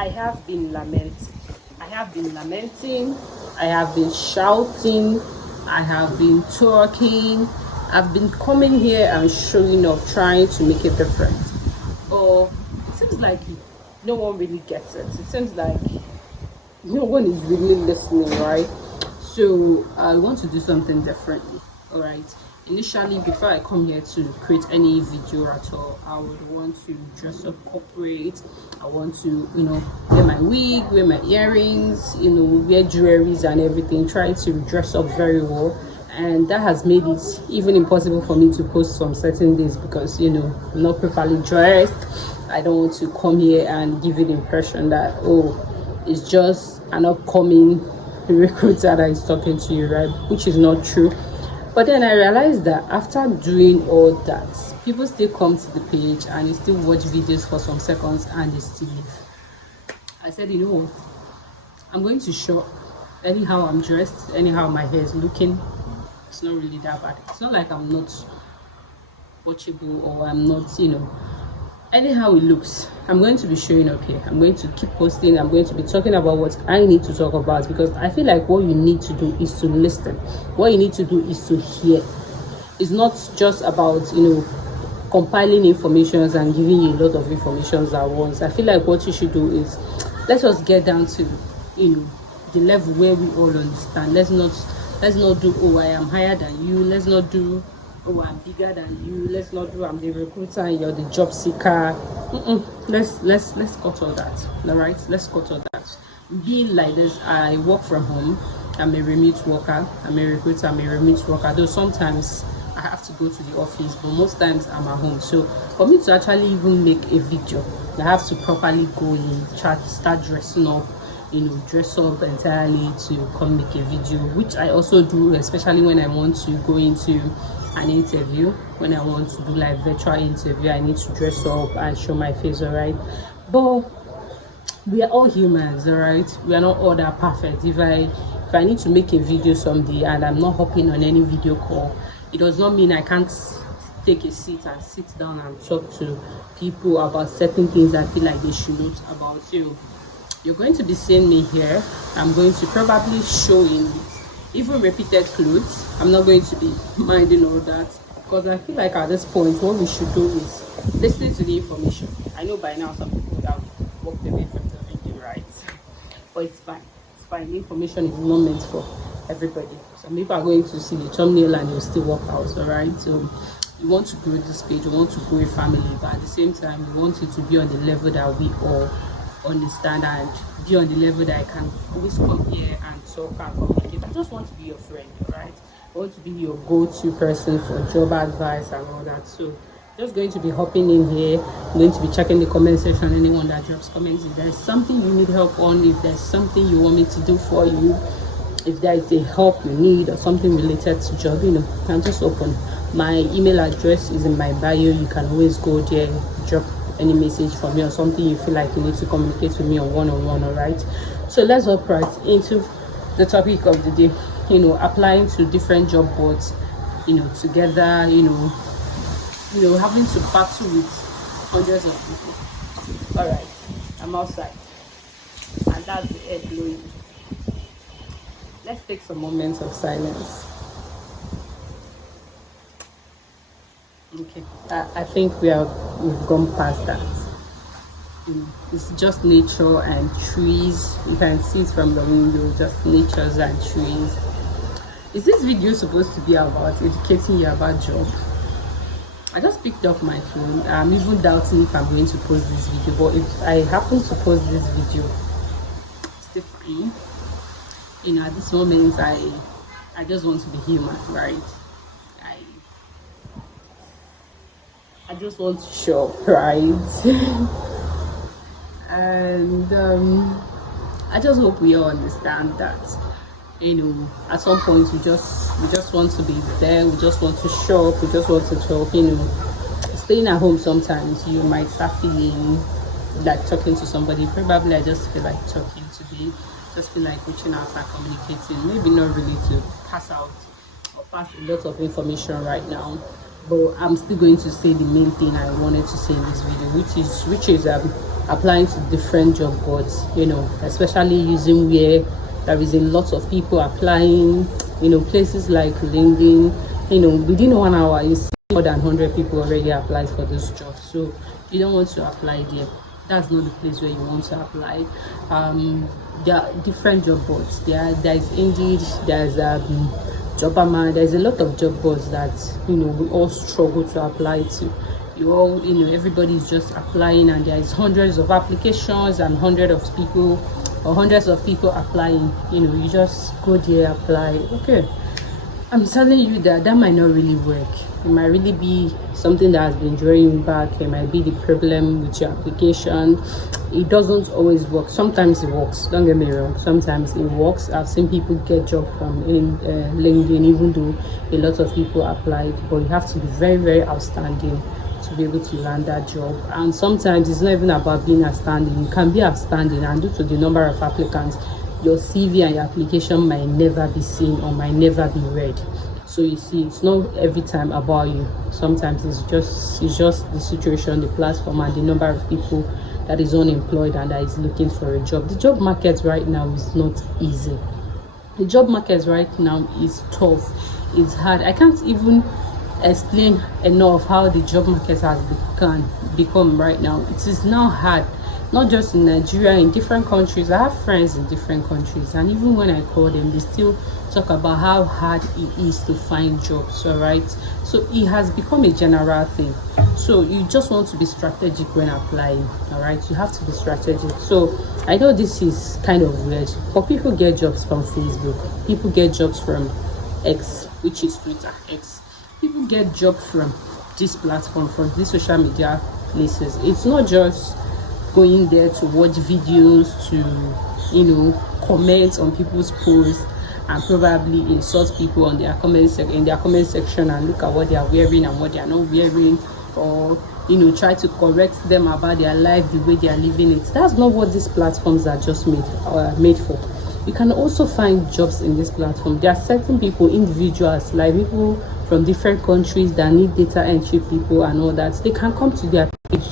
I have been lamenting. I have been lamenting. I have been shouting. I have been talking. I've been coming here and showing up, trying to make a difference. Or it seems like no one really gets it. It seems like no one is really listening, right? So I want to do something differently. All right. Initially, before I come here to create any video at all, I would want to dress up corporate. I want to, wear my wig, wear my earrings, wear jewelries and everything. Try to dress up very well, and that has made it even impossible for me to post some certain days because I'm not properly dressed. I don't want to come here and give you the impression that it's just an upcoming recruiter that is talking to you, right? Which is not true. But then I realized that after doing all that, people still come to the page and they still watch videos for some seconds and they still leave. I said, you know what? I'm going to show anyhow I'm dressed, anyhow my hair is looking. It's not really that bad. It's not like I'm not watchable or I'm not, anyhow it looks. I'm going to be showing up here. I'm going to keep posting. I'm going to be talking about what I need to talk about, because I feel like what you need to do is to listen. What you need to do is to hear. It's not just about compiling informations and giving you a lot of informations at once. I feel like what you should do is let us get down to the level where we all understand. Let's not do I am higher than you. Let's not do I'm bigger than you. Let's not do I'm the recruiter and you're the job seeker. Let's cut all that. All right, let's cut all that. Being like this, I work from home. I'm a remote worker. I'm a recruiter. I'm a remote worker. Though sometimes I have to go to the office, but most times I'm at home. So for me to actually even make a video, I have to properly go in, start dressing up, dress up entirely to come make a video, which I also do, especially when I want to go into an interview. When I want to do like virtual interview, I need to dress up and show my face, all right? But we are all humans, all right? We are not all that perfect. If I need to make a video someday and I'm not hopping on any video call, it does not mean I can't take a seat and sit down and talk to people about certain things I feel like they should know about you. You're going to be seeing me here. I'm going to probably show in with even repeated clothes. I'm not going to be minding all that, because I feel like at this point what we should do is listen to the information. I know by now some people have walked away from the video, right? But it's fine. It's fine. The information is not meant for everybody. Some people are going to see the thumbnail and they'll still walk out, all right? So you want to grow this page, you want to grow a family, but at the same time you want it to be on the level that we all understand and be on the level that I can always come here and talk and communicate. I just want to be your friend, right? I want to be your go-to person for job advice and all that. So just going to be hopping in here. I'm going to be checking the comment section. Anyone that drops comments, if there's something you need help on, if there's something you want me to do for you, if there is a help you need or something related to job, I'm just open. My email address is in my bio. You can always go there, drop any message from me or something you feel like you need to communicate with me on one-on-one. All right, so let's hop right into the topic of the day. Applying to different job boards, together, having to battle with hundreds of people. All right, I'm outside and that's the air blowing. Let's take some moments of silence. Okay, I think we've gone past that. It's just nature and trees. You can see it from the window, just natures and trees. Is this video supposed to be about educating you about job? I just picked up my phone. I'm even doubting if I'm going to post this video, but if I happen to post this video, it's still fine. At this moment I just want to be human, right? I just want to show up, right? And I just hope we all understand that at some point we just want to be there, we just want to show up, we just want to talk. Staying at home, sometimes you might start feeling like talking to somebody. Probably I just feel like talking today, just feel like reaching out and communicating, maybe not really to pass out or pass a lot of information right now, but I'm still going to say the main thing I wanted to say in this video, which is applying to different job boards, especially using where there is a lot of people applying, places like LinkedIn. Within 1 hour you see more than 100 people already applied for this job. So you don't want to apply there. That's not the place where you want to apply. There are different job boards. There's Indeed, there's Jobama. There's a lot of job boards that we all struggle to apply to. Everybody's just applying, and there's hundreds of applications and hundreds of people applying. You just go there, apply. Okay, I'm telling you that might not really work. It might really be something that has been drawing you back. It might be the problem with your application. It doesn't always work. Sometimes it works, don't get me wrong. Sometimes it works. I've seen people get job from LinkedIn, even though a lot of people applied. But you have to be very, very outstanding to be able to land that job. And sometimes it's not even about being outstanding. You can be outstanding, and due to the number of applicants, your CV and your application might never be seen or might never be read. So you see, it's not every time about you. Sometimes it's just the situation, the platform, and the number of people that is unemployed and that is looking for a job. The job market right now is not easy. The job market right now is tough. It's hard. I can't even explain enough how the job market has become right now. It is now hard, not just in Nigeria, in different countries. I have friends in different countries, and even when I call them, they still talk about how hard it is to find jobs. All right, so it has become a general thing. So you just want to be strategic when applying. All right, you have to be strategic. So I know this is kind of weird, but people get jobs from Facebook, people get jobs from X, which is Twitter, X. People get jobs from this platform, from these social media places. It's not just going there to watch videos, to comment on people's posts and probably insult people on their in their comment section and look at what they are wearing and what they are not wearing, or try to correct them about their life, the way they are living it. That's not what these platforms are just made for. You can also find jobs in this platform. There are certain people, individuals, like people from different countries that need data entry people and all that. They can come to their page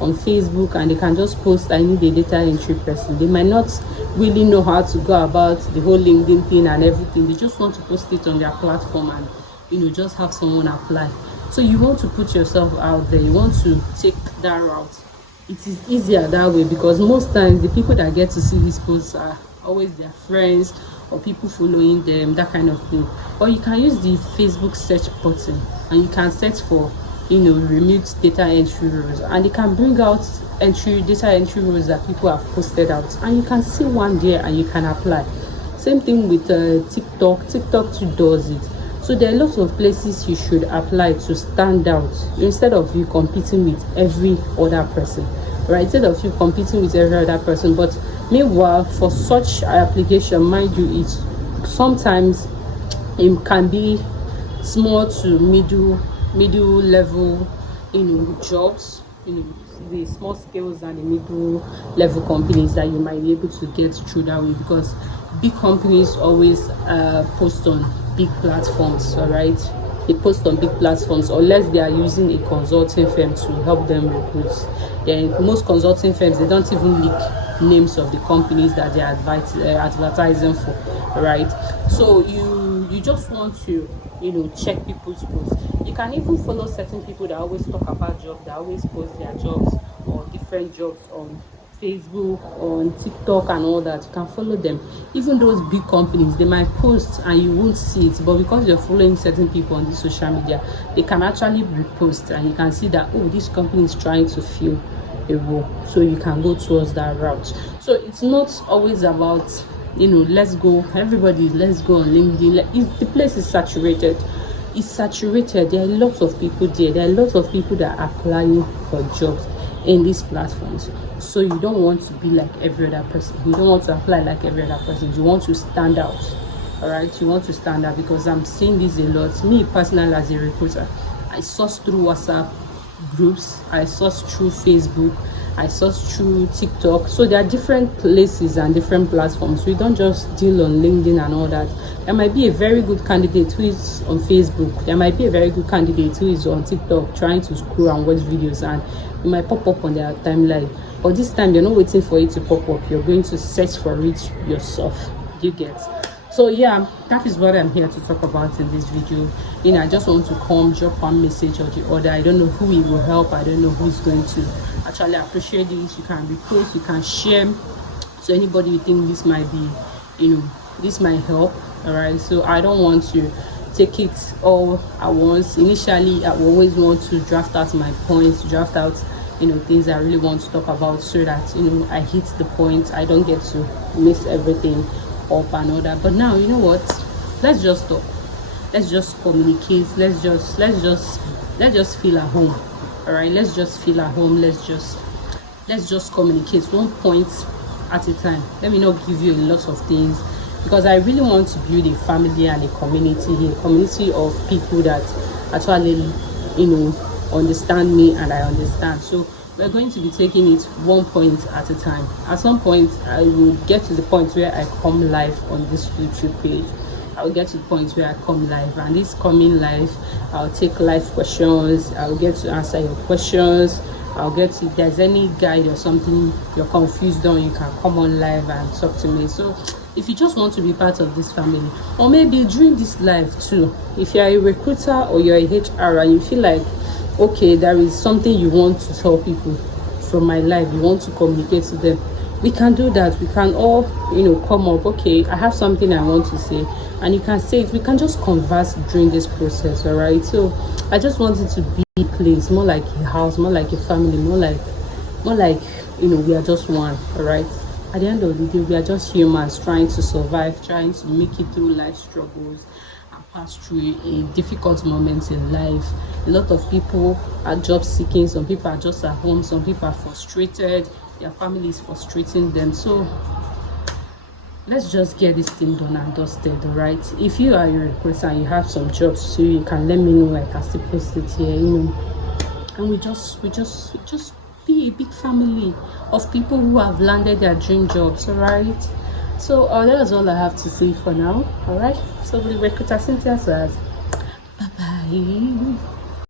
on Facebook and they can just post, I need a data entry person. They might not really know how to go about the whole LinkedIn thing and everything. They just want to post it on their platform and just have someone apply. So you want to put yourself out there. You want to take that route. It is easier that way, because most times the people that get to see these posts are always their friends or people following them, that kind of thing. Or you can use the Facebook search button and you can search for remote data entry roles, and it can bring out data entry roles that people have posted out, and you can see one there and you can apply. Same thing with TikTok too does it. So there are lots of places you should apply to stand out, instead of you competing with every other person, right? Instead of you competing with every other person. But meanwhile, for such application, mind you, it's sometimes it can be small to middle level jobs, the small scales and the middle level companies that you might be able to get through that way, because big companies always post on big platforms. All right, they post on big platforms unless they are using a consulting firm to help them recruit. Most consulting firms, they don't even leak names of the companies that they are advertising for, right? So you just want to check people's posts. You can even follow certain people that always talk about jobs, that always post their jobs or different jobs on Facebook, on TikTok and all that. You can follow them. Even those big companies, they might post and you won't see it, but because you're following certain people on the social media, they can actually repost and you can see that, oh, this company is trying to fill a role, so you can go towards that route. So it's not always about let's go on LinkedIn. The place is saturated. It's saturated. There are lots of people there. There are lots of people that are applying for jobs in these platforms. So you don't want to be like every other person. You don't want to apply like every other person. You want to stand out. All right, you want to stand out, because I'm seeing this a lot. Me personally, as a recruiter, I source through WhatsApp groups, I source through Facebook, I source through TikTok. So there are different places and different platforms. We don't just deal on LinkedIn and all that. There might be a very good candidate who is on Facebook. There might be a very good candidate who is on TikTok trying to scroll and watch videos, and it might pop up on their timeline. But this time you're not waiting for it to pop up. You're going to search for it yourself. You get? So yeah, that is what I'm here to talk about in this video. I just want to come drop one message or the other. I don't know who it will help. I don't know who's going to actually appreciate this. You can repost, you can share. So anybody you think this might be, this might help. All right. So I don't want to take it all at once. Initially, I always want to draft out my points, draft out things I really want to talk about, so that I hit the point. I don't get to miss everything up and all that. But now, you know what, let's just talk, let's just communicate, let's just feel at home. All right, let's just feel at home. Let's just communicate one point at a time. Let me not give you a lot of things, because I really want to build a family and a community here, community of people that actually understand me and I understand. So we're going to be taking it one point at a time. At some point, I will get to the point where I come live on this YouTube page. I will get to the point where I come live, and this coming live, I'll take live questions. I'll get to answer your questions. I'll get to, if there's any guide or something you're confused on, you can come on live and talk to me. So if you just want to be part of this family, or maybe during this live too, if you're a recruiter or you're a HR and you feel like, okay, there is something you want to tell people from my life, you want to communicate to them, we can do that. We can all come up, okay, I have something I want to say, and you can say it. We can just converse during this process. All right, so I just want it to be a place more like a house, more like a family, more like we are just one. All right, at the end of the day, we are just humans trying to survive, trying to make it through life struggles, pass through a difficult moment in life. A lot of people are job seeking, some people are just at home, some people are frustrated, their family is frustrating them. So let's just get this thing done and dusted. All right, if you are a recruiter and you have some jobs too, you can let me know. I can still post it here, and we just be a big family of people who have landed their dream jobs. All right, so that's all I have to say for now. All right, so the recruiter Cynthia says bye bye.